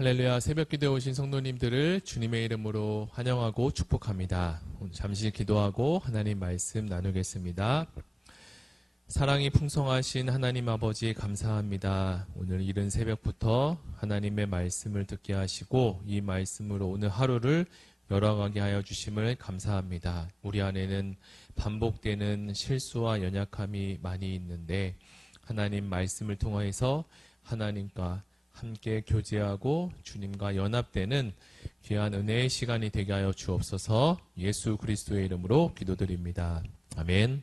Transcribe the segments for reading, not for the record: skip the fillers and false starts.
할렐루야. 새벽기도에 오신 성도님들을 주님의 이름으로 환영하고 축복합니다. 오늘 잠시 기도하고 하나님 말씀 나누겠습니다. 사랑이 풍성하신 하나님 아버지 감사합니다. 오늘 이른 새벽부터 하나님의 말씀을 듣게 하시고 이 말씀으로 오늘 하루를 열어가게 하여 주심을 감사합니다. 우리 안에는 반복되는 실수와 연약함이 많이 있는데 하나님 말씀을 통해서 하나님과 함께 교제하고 주님과 연합되는 귀한 은혜의 시간이 되게 하여 주옵소서. 예수 그리스도의 이름으로 기도드립니다. 아멘.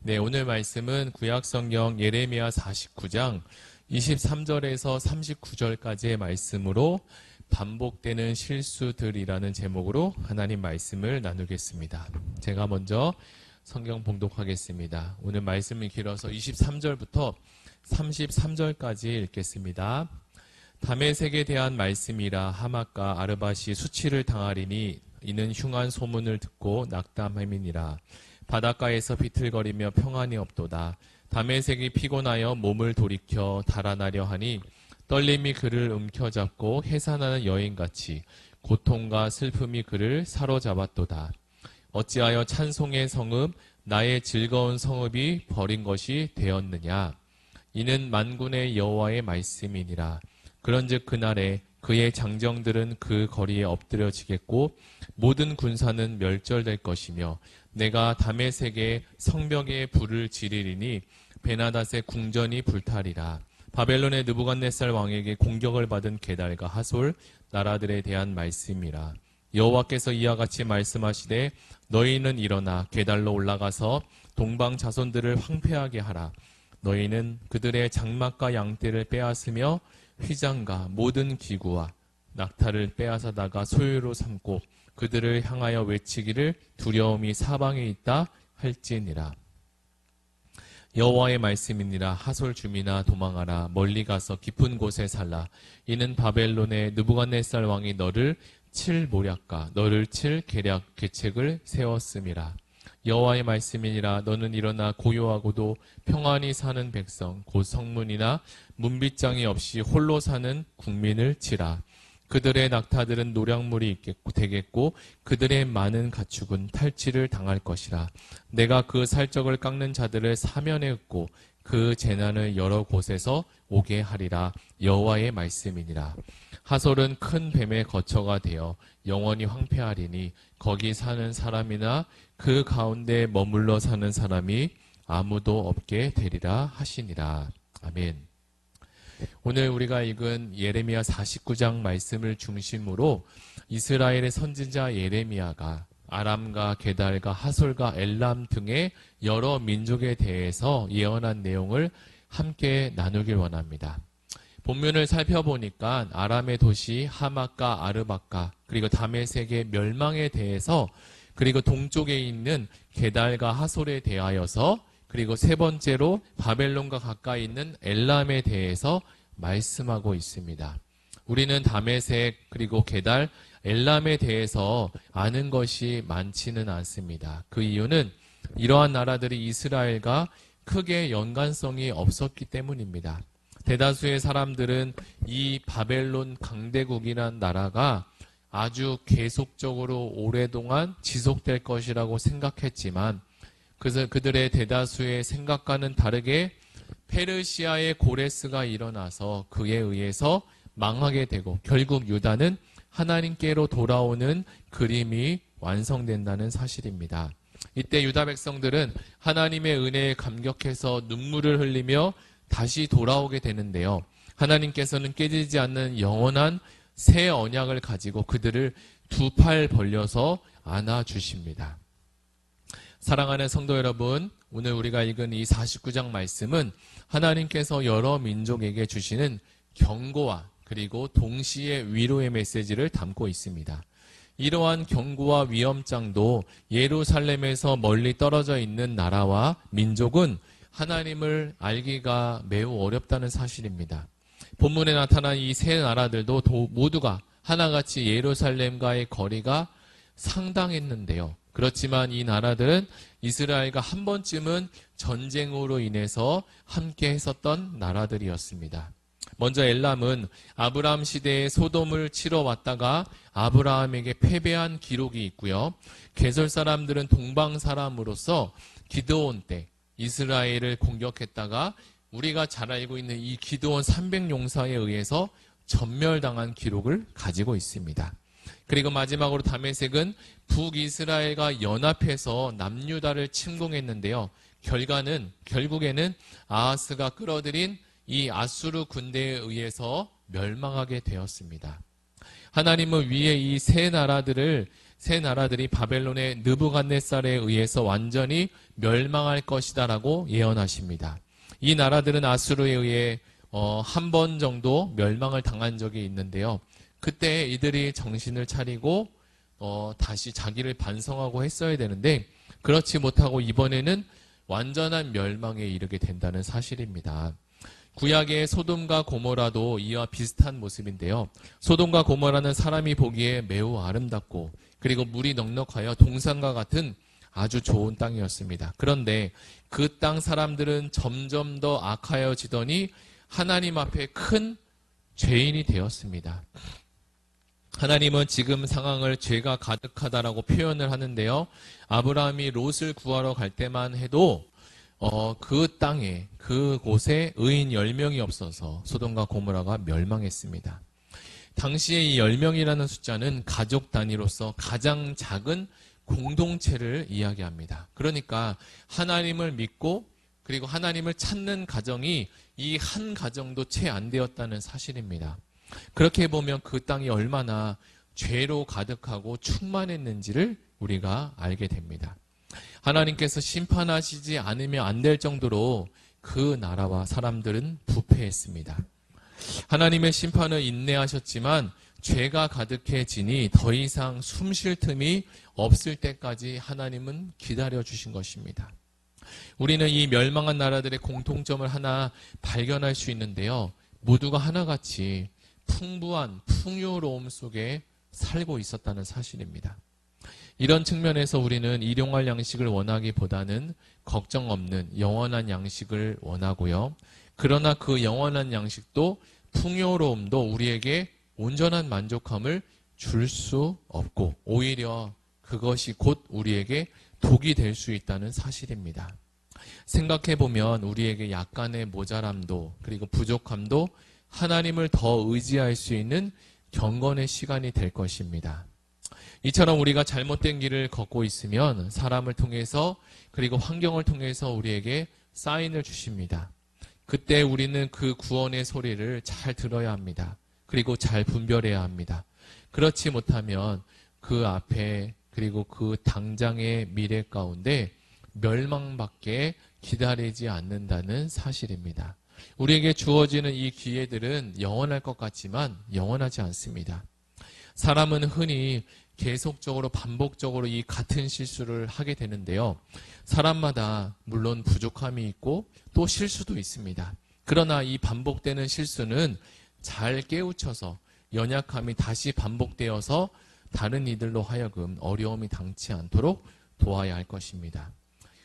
네, 오늘 말씀은 구약성경 예레미야 49장 23절에서 39절까지의 말씀으로 반복되는 실수들이라는 제목으로 하나님 말씀을 나누겠습니다. 제가 먼저 성경 봉독하겠습니다. 오늘 말씀이 길어서 23절부터 33절까지 읽겠습니다. 다메섹에 대한 말씀이라 하맛과 아르밧이 수치를 당하리니 이는 흉한 소문을 듣고 낙담함이니라. 바닷가에서 비틀거리며 평안이 없도다. 다메섹이 피곤하여 몸을 돌이켜 달아나려 하니 떨림이 그를 움켜잡고 해산하는 여인같이 고통과 슬픔이 그를 사로잡았도다. 어찌하여 찬송의 성읍 나의 즐거운 성읍이 버린 것이 되었느냐. 이는 만군의 여호와의 말씀이니라. 그런즉 그날에 그의 장정들은 그 거리에 엎드려지겠고 모든 군사는 멸절될 것이며 내가 다메섹의 성벽에 불을 지르리니 베나닷의 궁전이 불타리라. 바벨론의 느부갓네살 왕에게 공격을 받은 게달과 하솔 나라들에 대한 말씀이라. 여호와께서 이와 같이 말씀하시되 너희는 일어나 게달로 올라가서 동방 자손들을 황폐하게 하라. 너희는 그들의 장막과 양떼를 빼앗으며 휘장과 모든 기구와 낙타를 빼앗아다가 소유로 삼고 그들을 향하여 외치기를 두려움이 사방에 있다 할지니라. 여호와의 말씀이니라. 하솔 주민아 도망하라. 멀리 가서 깊은 곳에 살라. 이는 바벨론의 느부갓네살 왕이 너를 칠 모략과 너를 칠 계책을 세웠음이라. 여호와의 말씀이니라. 너는 일어나 고요하고도 평안히 사는 백성 곧 성문이나 문빗장이 없이 홀로 사는 국민을 치라. 그들의 낙타들은 노략물이 되겠고 그들의 많은 가축은 탈취를 당할 것이라. 내가 그 살적을 깎는 자들을 사면에 읊고 그 재난을 여러 곳에서 오게 하리라. 여호와의 말씀이니라. 하솔은 큰 뱀의 거처가 되어 영원히 황폐하리니 거기 사는 사람이나 그 가운데 머물러 사는 사람이 아무도 없게 되리라 하시니라. 아멘. 오늘 우리가 읽은 예레미야 49장 말씀을 중심으로 이스라엘의 선지자 예레미야가 아람과 게달과 하솔과 엘람 등의 여러 민족에 대해서 예언한 내용을 함께 나누길 원합니다. 본문을 살펴보니까 아람의 도시 하맛과 아르밧과 그리고 다메섹의 멸망에 대해서 그리고 동쪽에 있는 게달과 하솔에 대하여서 그리고 세 번째로 바벨론과 가까이 있는 엘람에 대해서 말씀하고 있습니다. 우리는 다메섹 그리고 게달, 엘람에 대해서 아는 것이 많지는 않습니다. 그 이유는 이러한 나라들이 이스라엘과 크게 연관성이 없었기 때문입니다. 대다수의 사람들은 이 바벨론 강대국이란 나라가 아주 계속적으로 오랫동안 지속될 것이라고 생각했지만 그들의 대다수의 생각과는 다르게 페르시아의 고레스가 일어나서 그에 의해서 망하게 되고 결국 유다는 하나님께로 돌아오는 그림이 완성된다는 사실입니다. 이때 유다 백성들은 하나님의 은혜에 감격해서 눈물을 흘리며 다시 돌아오게 되는데요. 하나님께서는 깨지지 않는 영원한 새 언약을 가지고 그들을 두 팔 벌려서 안아주십니다. 사랑하는 성도 여러분, 오늘 우리가 읽은 이 49장 말씀은 하나님께서 여러 민족에게 주시는 경고와 그리고 동시에 위로의 메시지를 담고 있습니다. 이러한 경고와 위험장도 예루살렘에서 멀리 떨어져 있는 나라와 민족은 하나님을 알기가 매우 어렵다는 사실입니다. 본문에 나타난 이 세 나라들도 모두가 하나같이 예루살렘과의 거리가 상당했는데요. 그렇지만 이 나라들은 이스라엘과 한 번쯤은 전쟁으로 인해서 함께 했었던 나라들이었습니다. 먼저 엘람은 아브라함 시대에 소돔을 치러 왔다가 아브라함에게 패배한 기록이 있고요. 게설 사람들은 동방 사람으로서 기드온 때 이스라엘을 공격했다가 우리가 잘 알고 있는 이 기드온 300용사에 의해서 전멸당한 기록을 가지고 있습니다. 그리고 마지막으로 다메섹은 북이스라엘과 연합해서 남유다를 침공했는데요. 결국에는 아하스가 끌어들인 이 아수르 군대에 의해서 멸망하게 되었습니다. 하나님은 위에 이 세 나라들이 바벨론의 느부갓네살에 의해서 완전히 멸망할 것이다라고 예언하십니다. 이 나라들은 아수르에 의해 한 번 정도 멸망을 당한 적이 있는데요. 그때 이들이 정신을 차리고 다시 자기를 반성하고 했어야 되는데 그렇지 못하고 이번에는 완전한 멸망에 이르게 된다는 사실입니다. 구약의 소돔과 고모라도 이와 비슷한 모습인데요. 소돔과 고모라는 사람이 보기에 매우 아름답고 그리고 물이 넉넉하여 동산과 같은 아주 좋은 땅이었습니다. 그런데 그 땅 사람들은 점점 더 악하여지더니 하나님 앞에 큰 죄인이 되었습니다. 하나님은 지금 상황을 죄가 가득하다라고 표현을 하는데요. 아브라함이 롯을 구하러 갈 때만 해도 그 땅에 그곳에 의인 10명이 없어서 소돔과 고모라가 멸망했습니다. 당시에 이 10명이라는 숫자는 가족 단위로서 가장 작은 공동체를 이야기합니다. 그러니까 하나님을 믿고 그리고 하나님을 찾는 가정이 이 한 가정도 채 안 되었다는 사실입니다. 그렇게 보면 그 땅이 얼마나 죄로 가득하고 충만했는지를 우리가 알게 됩니다. 하나님께서 심판하시지 않으면 안 될 정도로 그 나라와 사람들은 부패했습니다. 하나님의 심판은 인내하셨지만 죄가 가득해지니 더 이상 숨 쉴 틈이 없을 때까지 하나님은 기다려주신 것입니다. 우리는 이 멸망한 나라들의 공통점을 하나 발견할 수 있는데요. 모두가 하나같이 풍부한 풍요로움 속에 살고 있었다는 사실입니다. 이런 측면에서 우리는 일용할 양식을 원하기보다는 걱정 없는 영원한 양식을 원하고요. 그러나 그 영원한 양식도 풍요로움도 우리에게 온전한 만족함을 줄 수 없고 오히려 그것이 곧 우리에게 독이 될 수 있다는 사실입니다. 생각해보면 우리에게 약간의 모자람도 그리고 부족함도 하나님을 더 의지할 수 있는 경건의 시간이 될 것입니다. 이처럼 우리가 잘못된 길을 걷고 있으면 사람을 통해서 그리고 환경을 통해서 우리에게 사인을 주십니다. 그때 우리는 그 구원의 소리를 잘 들어야 합니다. 그리고 잘 분별해야 합니다. 그렇지 못하면 그 앞에 그리고 그 당장의 미래 가운데 멸망밖에 기다리지 않는다는 사실입니다. 우리에게 주어지는 이 기회들은 영원할 것 같지만 영원하지 않습니다. 사람은 흔히 계속적으로 반복적으로 이 같은 실수를 하게 되는데요. 사람마다 물론 부족함이 있고 또 실수도 있습니다. 그러나 이 반복되는 실수는 잘 깨우쳐서 연약함이 다시 반복되어서 다른 이들로 하여금 어려움이 당치 않도록 도와야 할 것입니다.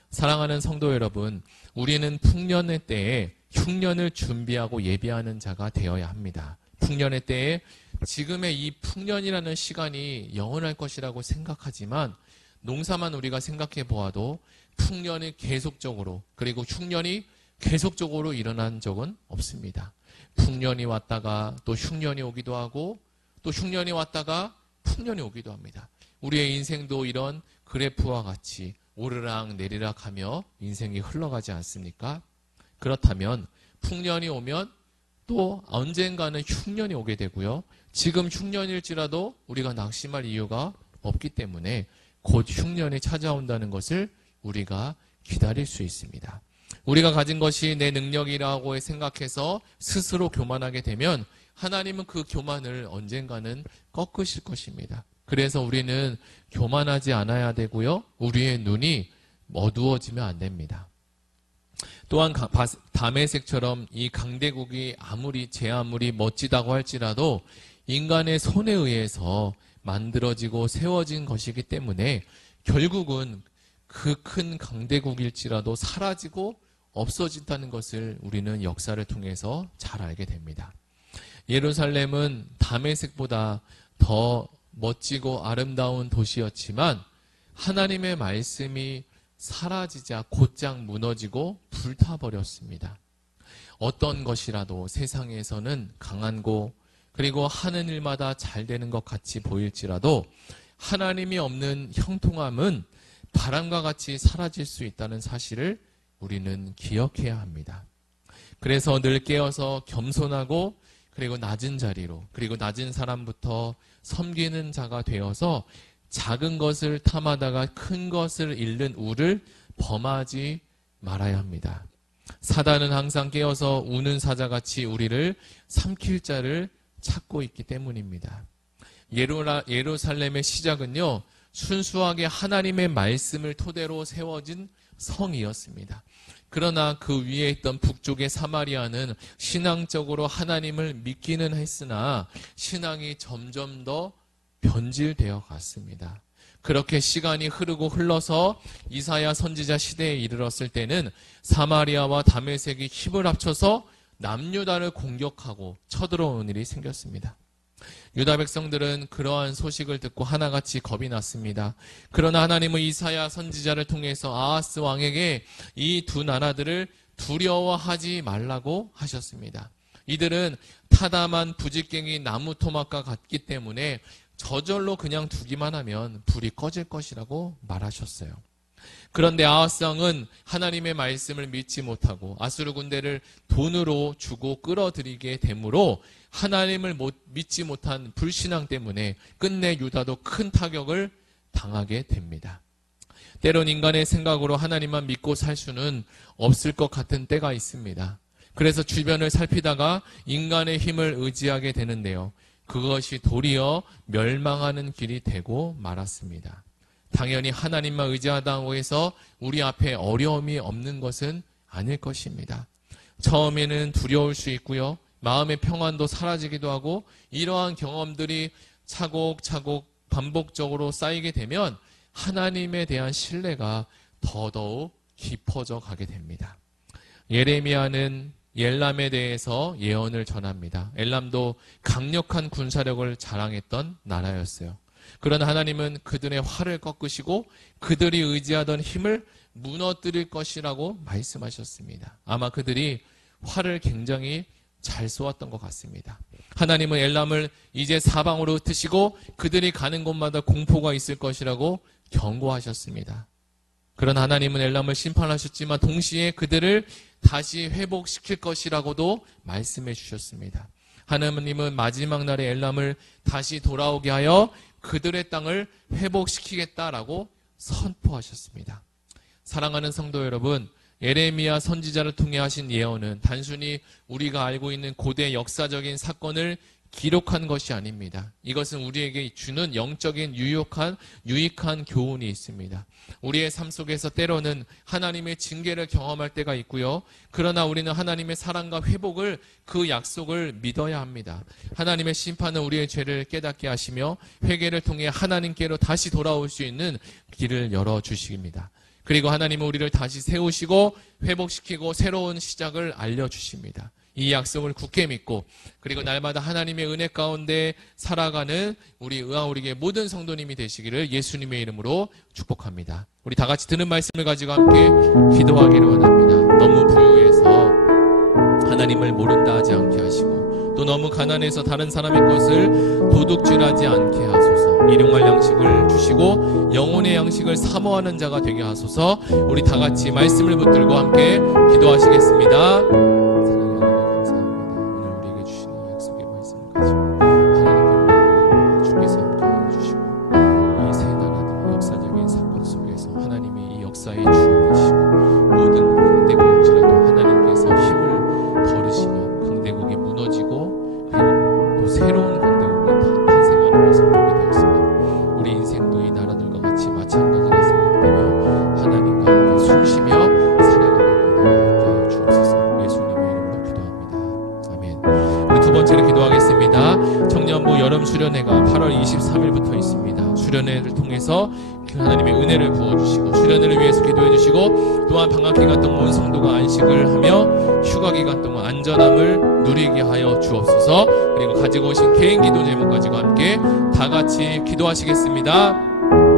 사랑하는 성도 여러분, 우리는 풍년의 때에 흉년을 준비하고 예비하는 자가 되어야 합니다. 풍년의 때에 지금의 이 풍년이라는 시간이 영원할 것이라고 생각하지만 농사만 우리가 생각해 보아도 풍년이 계속적으로 그리고 흉년이 계속적으로 일어난 적은 없습니다. 풍년이 왔다가 또 흉년이 오기도 하고 또 흉년이 왔다가 풍년이 오기도 합니다. 우리의 인생도 이런 그래프와 같이 오르락 내리락 하며 인생이 흘러가지 않습니까? 그렇다면 풍년이 오면 또 언젠가는 흉년이 오게 되고요. 지금 흉년일지라도 우리가 낙심할 이유가 없기 때문에 곧 흉년이 찾아온다는 것을 우리가 기다릴 수 있습니다. 우리가 가진 것이 내 능력이라고 생각해서 스스로 교만하게 되면 하나님은 그 교만을 언젠가는 꺾으실 것입니다. 그래서 우리는 교만하지 않아야 되고요. 우리의 눈이 어두워지면 안 됩니다. 또한 다메섹처럼 이 강대국이 제 아무리 멋지다고 할지라도 인간의 손에 의해서 만들어지고 세워진 것이기 때문에 결국은 그 큰 강대국일지라도 사라지고 없어진다는 것을 우리는 역사를 통해서 잘 알게 됩니다. 예루살렘은 다메섹보다 더 멋지고 아름다운 도시였지만 하나님의 말씀이 사라지자 곧장 무너지고 불타버렸습니다. 어떤 것이라도 세상에서는 강하고 그리고 하는 일마다 잘 되는 것 같이 보일지라도 하나님이 없는 형통함은 바람과 같이 사라질 수 있다는 사실을 우리는 기억해야 합니다. 그래서 늘 깨어서 겸손하고 그리고 낮은 자리로 그리고 낮은 사람부터 섬기는 자가 되어서 작은 것을 탐하다가 큰 것을 잃는 우를 범하지 말아야 합니다. 사단은 항상 깨어서 우는 사자같이 우리를 삼킬 자를 찾고 있기 때문입니다. 예루살렘의 시작은요, 순수하게 하나님의 말씀을 토대로 세워진 성이었습니다. 그러나 그 위에 있던 북쪽의 사마리아는 신앙적으로 하나님을 믿기는 했으나 신앙이 점점 더 변질되어 갔습니다. 그렇게 시간이 흐르고 흘러서 이사야 선지자 시대에 이르렀을 때는 사마리아와 다메섹이 힘을 합쳐서 남유다를 공격하고 쳐들어오는 일이 생겼습니다. 유다 백성들은 그러한 소식을 듣고 하나같이 겁이 났습니다. 그러나 하나님은 이사야 선지자를 통해서 아하스 왕에게 이 두 나라들을 두려워하지 말라고 하셨습니다. 이들은 타담한 부직갱이 나무 토막과 같기 때문에 저절로 그냥 두기만 하면 불이 꺼질 것이라고 말하셨어요. 그런데 아하스 왕은 하나님의 말씀을 믿지 못하고 아수르 군대를 돈으로 주고 끌어들이게 되므로 하나님을 믿지 못한 불신앙 때문에 끝내 유다도 큰 타격을 당하게 됩니다. 때론 인간의 생각으로 하나님만 믿고 살 수는 없을 것 같은 때가 있습니다. 그래서 주변을 살피다가 인간의 힘을 의지하게 되는데요. 그것이 도리어 멸망하는 길이 되고 말았습니다. 당연히 하나님만 의지하다고 해서 우리 앞에 어려움이 없는 것은 아닐 것입니다. 처음에는 두려울 수 있고요. 마음의 평안도 사라지기도 하고 이러한 경험들이 차곡차곡 반복적으로 쌓이게 되면 하나님에 대한 신뢰가 더더욱 깊어져 가게 됩니다. 예레미야는 엘람에 대해서 예언을 전합니다. 엘람도 강력한 군사력을 자랑했던 나라였어요. 그러나 하나님은 그들의 활을 꺾으시고 그들이 의지하던 힘을 무너뜨릴 것이라고 말씀하셨습니다. 아마 그들이 활을 굉장히 잘 쏘았던 것 같습니다. 하나님은 엘람을 이제 사방으로 흩으시고 그들이 가는 곳마다 공포가 있을 것이라고 경고하셨습니다. 그러나 하나님은 엘람을 심판하셨지만 동시에 그들을 다시 회복시킬 것이라고도 말씀해 주셨습니다. 하나님은 마지막 날에 엘람을 다시 돌아오게 하여 그들의 땅을 회복시키겠다라고 선포하셨습니다. 사랑하는 성도 여러분, 예레미야 선지자를 통해 하신 예언은 단순히 우리가 알고 있는 고대 역사적인 사건을 기록한 것이 아닙니다. 이것은 우리에게 주는 영적인 유익한 교훈이 있습니다. 우리의 삶 속에서 때로는 하나님의 징계를 경험할 때가 있고요. 그러나 우리는 하나님의 사랑과 회복을 그 약속을 믿어야 합니다. 하나님의 심판은 우리의 죄를 깨닫게 하시며 회개를 통해 하나님께로 다시 돌아올 수 있는 길을 열어주십니다. 그리고 하나님은 우리를 다시 세우시고 회복시키고 새로운 시작을 알려주십니다. 이 약속을 굳게 믿고 그리고 날마다 하나님의 은혜 가운데 살아가는 우리에게 모든 성도님이 되시기를 예수님의 이름으로 축복합니다. 우리 다 같이 듣는 말씀을 가지고 함께 기도하기를 원합니다. 너무 부유해서 하나님을 모른다 하지 않게 하시고 또 너무 가난해서 다른 사람의 것을 도둑질하지 않게 하소서. 일용할 양식을 주시고 영혼의 양식을 사모하는 자가 되게 하소서. 우리 다 같이 말씀을 붙들고 함께 기도하시겠습니다. 통해서 하나님의 은혜를 부어주시고 수련회를 위해서 기도해 주시고 또한 방학기간 동안 온 성도가 안식을 하며 휴가기간 동안 안전함을 누리게 하여 주옵소서. 그리고 가지고 오신 개인 기도 제목 가지고 함께 다 같이 기도하시겠습니다.